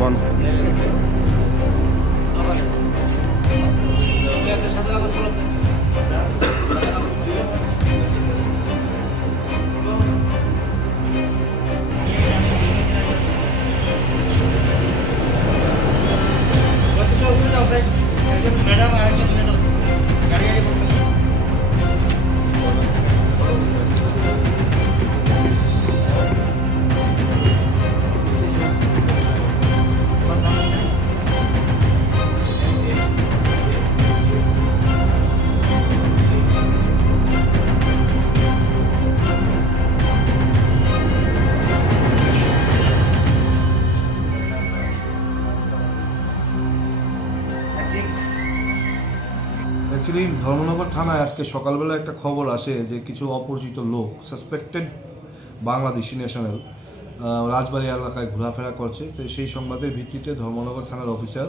বন অ্যাকচুয়ালি ধর্মনগর থানায় আজকে সকালবেলা একটা খবর আসে যে কিছু অপরিচিত লোক সাসপেক্টেড বাংলাদেশি ন্যাশনাল রাজবাড়ী এলাকায় ঘোরাফেরা করছে। তো সেই সংবাদের ভিত্তিতে ধর্মনগর থানার অফিসার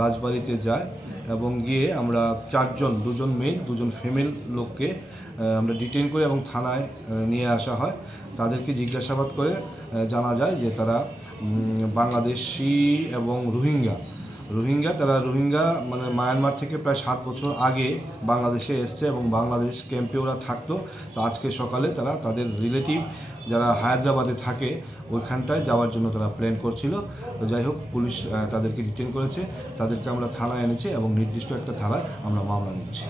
রাজবাড়িতে যায় এবং গিয়ে আমরা চারজন, দুজন মেল দুজন ফিমেল লোককে আমরা ডিটেইন করে এবং থানায় নিয়ে আসা হয়। তাদেরকে জিজ্ঞাসাবাদ করে জানা যায় যে তারা বাংলাদেশি এবং রোহিঙ্গা তারা মানে মায়ানমার থেকে প্রায় 7 বছর আগে বাংলাদেশে এসছে এবং বাংলাদেশ ক্যাম্পে ওরা থাকতো। তো আজকে সকালে তারা তাদের রিলেটিভ যারা হায়দ্রাবাদে থাকে ওইখানটায় যাওয়ার জন্য তারা প্ল্যান করছিল। তো যাই হোক, পুলিশ তাদেরকে ডিটেইন করেছে, তাদেরকে আমরা থানায় এনেছি এবং নির্দিষ্ট একটা ধারায় আমরা মামলা নিচ্ছি।